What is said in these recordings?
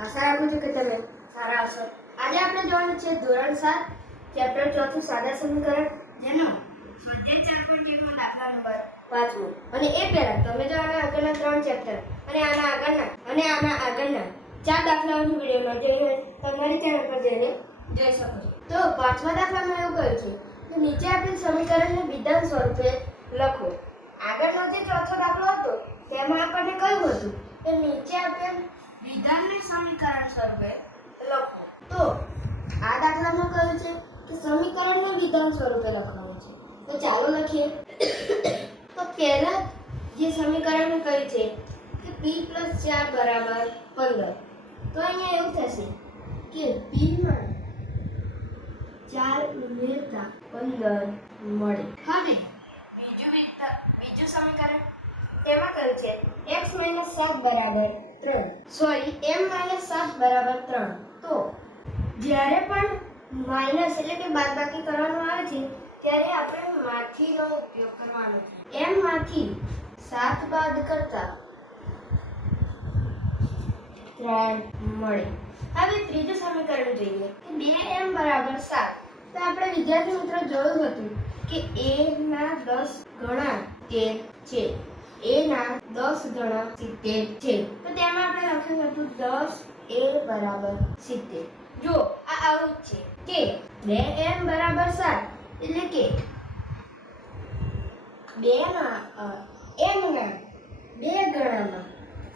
આશા રાખું છું કે તમે સારા હશો. આજે આપણે જોવાનું છે ધોરણ 7 ચેપ્ટર 4 સાદા સમીકરણ, જેનો સ્વાધ્યાય 4.1 માં દાખલા નંબર 5 અને એ પહેલા તમે જો આના આગળના 3 ચેપ્ટર અને આના આગળના 4 દાખલાઓની વિડીયો ન જોઈ હોય તો અમારી ચેનલ પર જઈને જોઈ શકો છો. તો પાંચમા દાખલામાં એવું કહ્યું છે કે નીચે આપેલ સમીકરણને વિધાન સ્વરૂપે લખો. આગળનો જે ચોથો દાખલો હતો તેમાં આપણને કહ્યું હતું કે નીચે આપેલ વિધાનને સમીકરણ સ્વરૂપે લખો. તો આ દાખલામાં કહ્યું છે કે સમીકરણને વિધાન સ્વરૂપે લખવાનું છે. તો ચાલો લખીએ. તો પહેલા જે સમીકરણ કહ્યું છે કે p + 4 = 15. તો અહીંયા એવું થશે કે p માં 4 ઉમેરતા 15 મળે. હવે બીજું સમીકરણ તેમાં કહ્યું છે x - 7 = 3. Sorry, m - 7 = 3. તો જ્યારે પણ માઈનસ એટલે કે બાદબાકી કરવાનું આવે છે ત્યારે આપણે માંથીનો ઉપયોગ કરવાનો છે. m માંથી 7 બાદ કરતા 3 મળે. હવે ત્રીજું સમીકરણ જોઈએ કે 2m = 7. તો આપણે વિદ્યાર્થી મિત્રો જોયું હતું કે a ના 10 ગણા 13 છે, a ના 10 ગણા 70 છે. તો તેમાં આપણે લખ્યું હતું 10a = 70. જો આ આવું જ છે કે 2m = 7 એટલે કે m ના 2 ગણામાં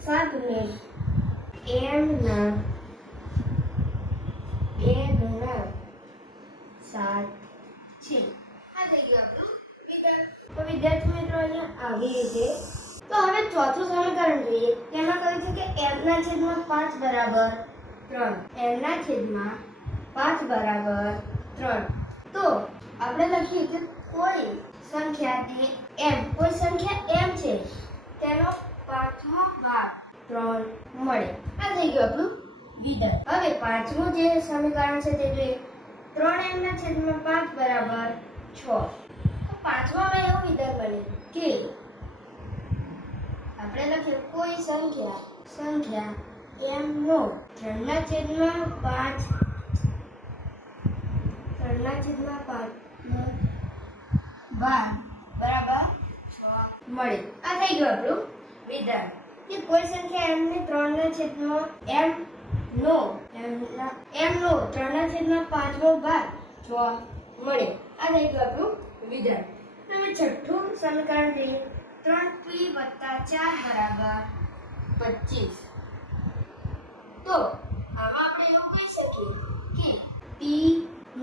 7 ઉમેર m ના 2 ગણા 7 છે. આ થઈ ગયું આપણું વિધાન. તો વિદ્યાર્થી મિત્રો અહીંયા આવી રીતે. તો હવે ચોથું સમીકરણ જોઈએ. તેમાં કહ્યું છે કે m/5 = 3. m/5 = 3. તો આપણે લખીએ કે કોઈ સંખ્યા m છે તેનો પાંચમો ભાગ 3 મળે. આ થઈ ગયું આપણું વિધાન. હવે પાંચમું જે સમીકરણ છે તે જોઈએ. 3m/5 = 6. તો પાંચમામાં એવું વિધાન બને કે આપણે લખીએ કોઈ સંખ્યા m નો 3/5 ભાગ 6 મળે. આ થઈ ગયું આપણું વિધાન કે કોઈ સંખ્યા m ને 3/m નો 3/5 ભાગ 6 મળે. આ થઈ ગયું આપણું વિધાન. હવે છઠ્ઠું સમીકરણ જોઈએ. 3p + 4 = 25. તો આમાં આપણે એવું કહી શકીએ કે p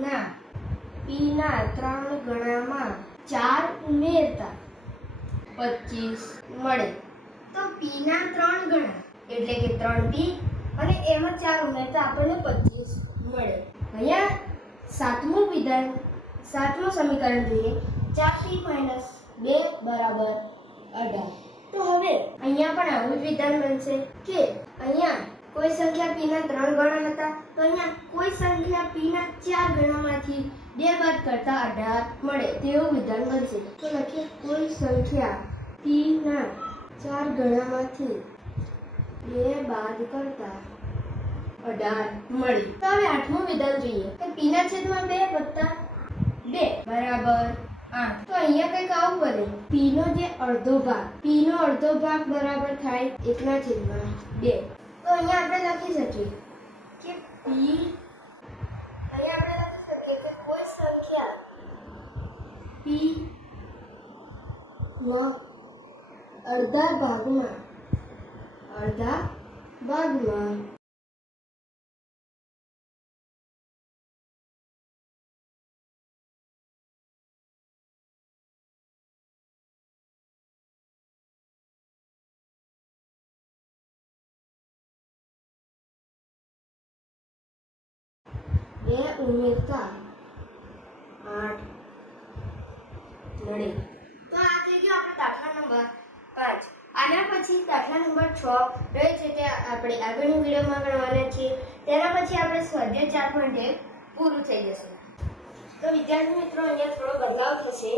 ના 3 ગણામાં 4 ઉમેરતા 25 મળે. તો p ના 3 ગણા એટલે કે 3p અને એમાં 4 ઉમેરતા આપણને 25 મળે. અહીંયા સાતમું સમીકરણ જોઈએ. 4p - 2 = 18. તો હવે અહીંયા પણ આવું જ વિધાન બનશે કે અહીંયા કોઈ સંખ્યા p ના 3 ગણા હતા તો અહીંયા કોઈ સંખ્યા p ના 4 ગણામાંથી 2 બાદ કરતા 18 મળે તેવું વિધાન બનશે. તો લખીએ કોઈ સંખ્યા p ના 4 ગણામાંથી 2 બાદ કરતા 18 મળે. તો હવે આઠમું વિધાન જોઈએ કે p ના છેદમાં 2 વત્તા 2 = 8. તો અહીંયા કંઈક આવું બને. p નો અડધો ભાગ બરાબર થાય 1/2. તો અહીંયા આપણે લખી શકીએ કે કોઈ સંખ્યા p નો અડધા ભાગમાં 2 ઉમેરતા 8 મળે. તો આ થઈ ગયો આપણો દાખલા નંબર 5. આના પછી દાખલા નંબર 6 રહે છે તે આપણે આગળની વિડીયોમાં ગણવાના છીએ. તેના પછી આપણે સ્વાધ્યાય 4.1 પૂરું થઈ જશે. તો વિદ્યાર્થી મિત્રો અહીંયા થોડો બદલાવ થશે.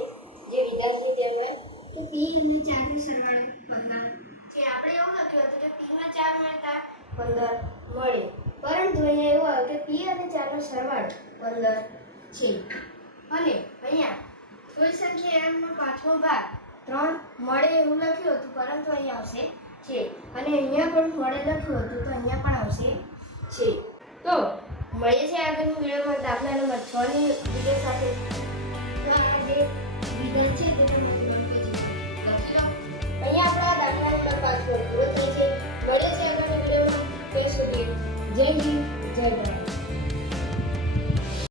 જે વિદ્યાર્થી તેમને કે p અને 4 નો સરવાળો 15 છે. આપણે એવું લખ્યું હતું કે p માં 4 ઉમેરતા 15 મળે. પરંતુ અહીંયા એવું આવે કે p અને 4 નો સરવાળો 15 છે. અને અહીંયા કોઈ સંખ્યા m નો પાંચમો ભાગ 3 મળે એવું લખ્યું હતું, પરંતુ અહીંયા આવશે છે. અને અહીંયા પણ મળે લખ્યું હતું, તો અહીંયા પણ આવશે છે. તો મળીએ છીએ આગળની વિડીયોમાં દાખલા નંબર 6 ની વિડીયો સાથે. તો આ જે વિધાન છે તે તમે